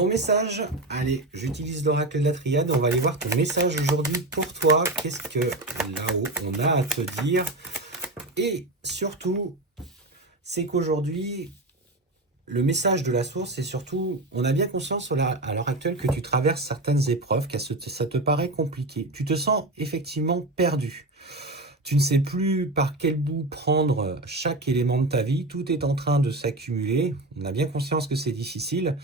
ton message. Allez, j'utilise l'oracle de la triade. On va aller voir ton message aujourd'hui pour toi. Qu'est-ce que là-haut on a à te dire? Et surtout, c'est qu'aujourd'hui, le message de la source, c'est surtout, on a bien conscience à l'heure actuelle que tu traverses certaines épreuves, que ça te paraît compliqué. Tu te sens effectivement perdu. Tu ne sais plus par quel bout prendre chaque élément de ta vie. Tout est en train de s'accumuler. On a bien conscience que c'est difficile.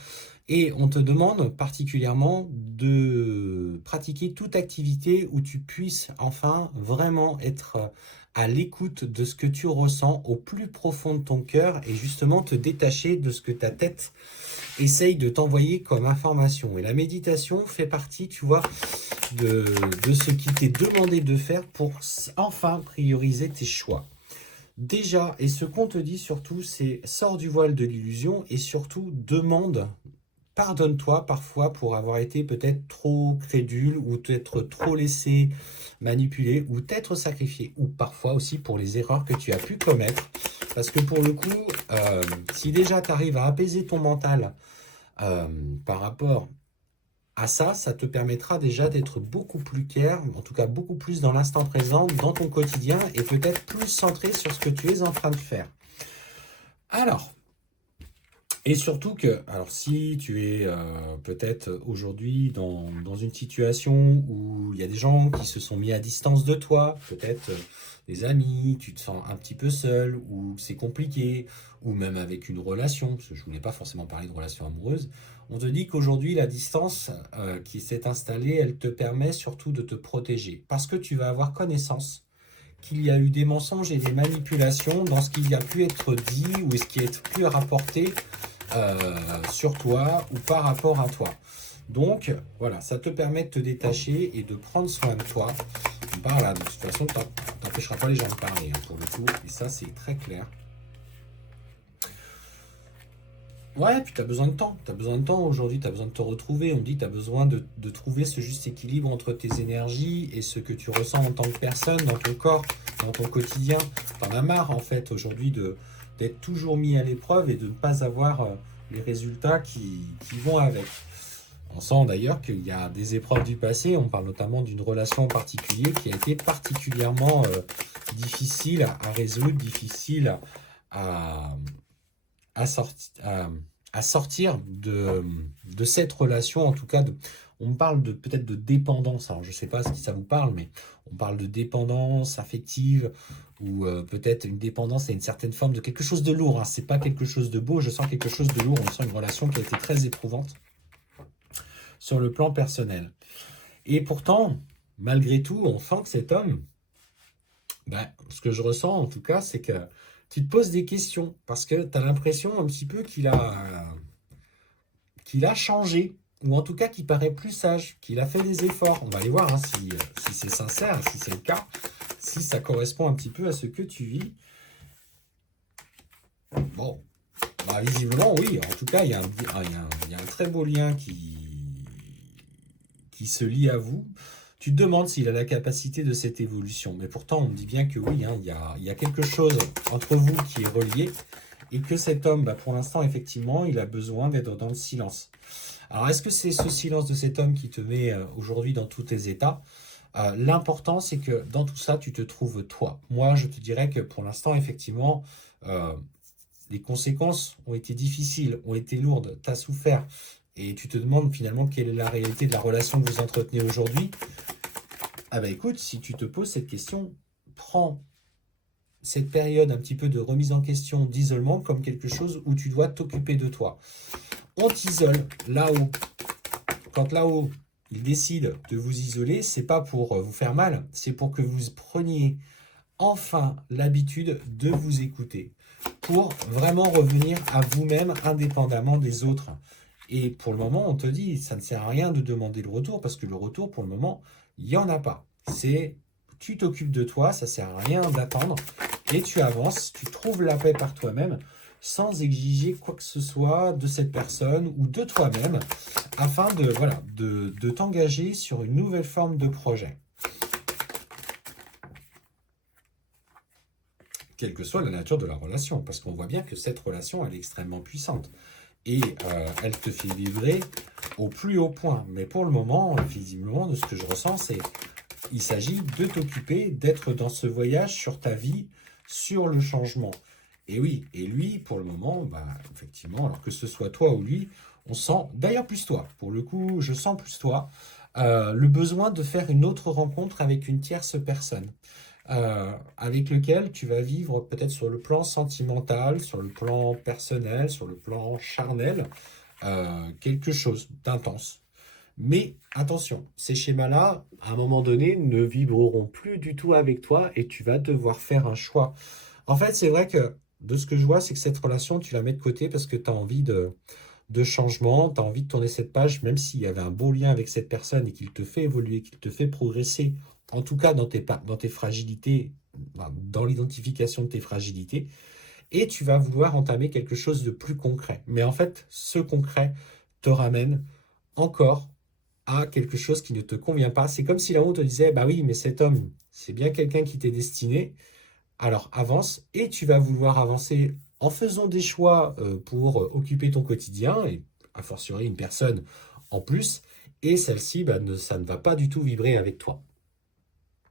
Et on te demande particulièrement de pratiquer toute activité où tu puisses enfin vraiment être à l'écoute de ce que tu ressens au plus profond de ton cœur et justement te détacher de ce que ta tête essaye de t'envoyer comme information. Et la méditation fait partie, tu vois, de ce qui t'est demandé de faire pour enfin prioriser tes choix. Déjà, et ce qu'on te dit surtout, c'est sors du voile de l'illusion et surtout demande. Pardonne-toi parfois pour avoir été peut-être trop crédule ou peut-être trop laissé manipuler ou t'être sacrifié. Ou parfois aussi pour les erreurs que tu as pu commettre. Parce que pour le coup, si déjà tu arrives à apaiser ton mental par rapport à ça, ça te permettra déjà d'être beaucoup plus clair, en tout cas beaucoup plus dans l'instant présent, dans ton quotidien et peut-être plus centré sur ce que tu es en train de faire. Alors, et surtout que, alors si tu es peut-être aujourd'hui dans une situation où il y a des gens qui se sont mis à distance de toi, peut-être des amis, tu te sens un petit peu seul, ou c'est compliqué, ou même avec une relation, parce que je ne voulais pas forcément parler de relation amoureuse, on te dit qu'aujourd'hui la distance qui s'est installée, elle te permet surtout de te protéger, parce que tu vas avoir connaissance qu'il y a eu des mensonges et des manipulations dans ce qui a pu être dit ou ce qui a pu rapporter sur toi ou par rapport à toi. Donc voilà, ça te permet de te détacher et de prendre soin de toi. Par là, de toute façon, t'empêcheras pas les gens de parler hein, pour le coup, et ça c'est très clair. Ouais, puis tu as besoin de temps. Tu as besoin de temps aujourd'hui, tu as besoin de te retrouver. On dit que tu as besoin de trouver ce juste équilibre entre tes énergies et ce que tu ressens en tant que personne, dans ton corps, dans ton quotidien. Tu en as marre en fait aujourd'hui d'être toujours mis à l'épreuve et de ne pas avoir les résultats qui vont avec. On sent d'ailleurs qu'il y a des épreuves du passé, on parle notamment d'une relation en particulier qui a été particulièrement difficile à résoudre, difficile à, à sortir de cette relation, en tout cas, on parle peut-être de dépendance, alors je ne sais pas si ça vous parle, mais on parle de dépendance affective, ou peut-être une dépendance à une certaine forme de quelque chose de lourd, hein. C'est pas quelque chose de beau, je sens quelque chose de lourd, on sent une relation qui a été très éprouvante sur le plan personnel. Et pourtant, malgré tout, on sent que cet homme, ce que je ressens en tout cas, c'est que tu te poses des questions parce que tu as l'impression un petit peu qu'il a changé, ou en tout cas qu'il paraît plus sage, qu'il a fait des efforts. On va aller voir hein, si c'est sincère, si c'est le cas, si ça correspond un petit peu à ce que tu vis. Bon, visiblement oui, en tout cas il y a un très beau lien qui se lie à vous. Tu te demandes s'il a la capacité de cette évolution. Mais pourtant, on me dit bien que oui, hein, il y a quelque chose entre vous qui est relié et que cet homme, pour l'instant, effectivement, il a besoin d'être dans le silence. Alors, est-ce que c'est ce silence de cet homme qui te met aujourd'hui dans tous tes états? L'important, c'est que dans tout ça, tu te trouves toi. Moi, je te dirais que pour l'instant, effectivement, les conséquences ont été difficiles, ont été lourdes, tu as souffert. Et tu te demandes finalement quelle est la réalité de la relation que vous entretenez aujourd'hui. Ah écoute, si tu te poses cette question, prends cette période un petit peu de remise en question, d'isolement, comme quelque chose où tu dois t'occuper de toi. On t'isole là-haut. Quand là-haut, il décide de vous isoler, c'est pas pour vous faire mal, c'est pour que vous preniez enfin l'habitude de vous écouter, pour vraiment revenir à vous-même indépendamment des autres. Et pour le moment, on te dit, ça ne sert à rien de demander le retour, parce que le retour, pour le moment, il n'y en a pas. C'est, tu t'occupes de toi, ça ne sert à rien d'attendre, et tu avances, tu trouves la paix par toi-même, sans exiger quoi que ce soit de cette personne ou de toi-même, afin de t'engager sur une nouvelle forme de projet. Quelle que soit la nature de la relation, parce qu'on voit bien que cette relation, elle est extrêmement puissante. et elle te fait vibrer au plus haut point. Mais pour le moment, visiblement, de ce que je ressens, c'est il s'agit de t'occuper, d'être dans ce voyage sur ta vie, sur le changement. Et oui, et lui, pour le moment, bah, effectivement, alors que ce soit toi ou lui, on sent, d'ailleurs plus toi, pour le coup, je sens plus toi, le besoin de faire une autre rencontre avec une tierce personne, avec lequel tu vas vivre peut-être sur le plan sentimental, sur le plan personnel, sur le plan charnel, quelque chose d'intense. Mais attention, ces schémas-là, à un moment donné, ne vibreront plus du tout avec toi et tu vas devoir faire un choix. En fait, c'est vrai que de ce que je vois, c'est que cette relation, tu la mets de côté parce que tu as envie de changement, tu as envie de tourner cette page, même s'il y avait un beau lien avec cette personne et qu'il te fait évoluer, qu'il te fait progresser, en tout cas dans tes fragilités, dans l'identification de tes fragilités, et tu vas vouloir entamer quelque chose de plus concret. Mais en fait, ce concret te ramène encore à quelque chose qui ne te convient pas. C'est comme si là-haut on te disait, bah oui, mais cet homme, c'est bien quelqu'un qui t'est destiné, alors avance, et tu vas vouloir avancer en faisant des choix pour occuper ton quotidien, et a fortiori une personne en plus, et celle-ci, bah, ça ne va pas du tout vibrer avec toi.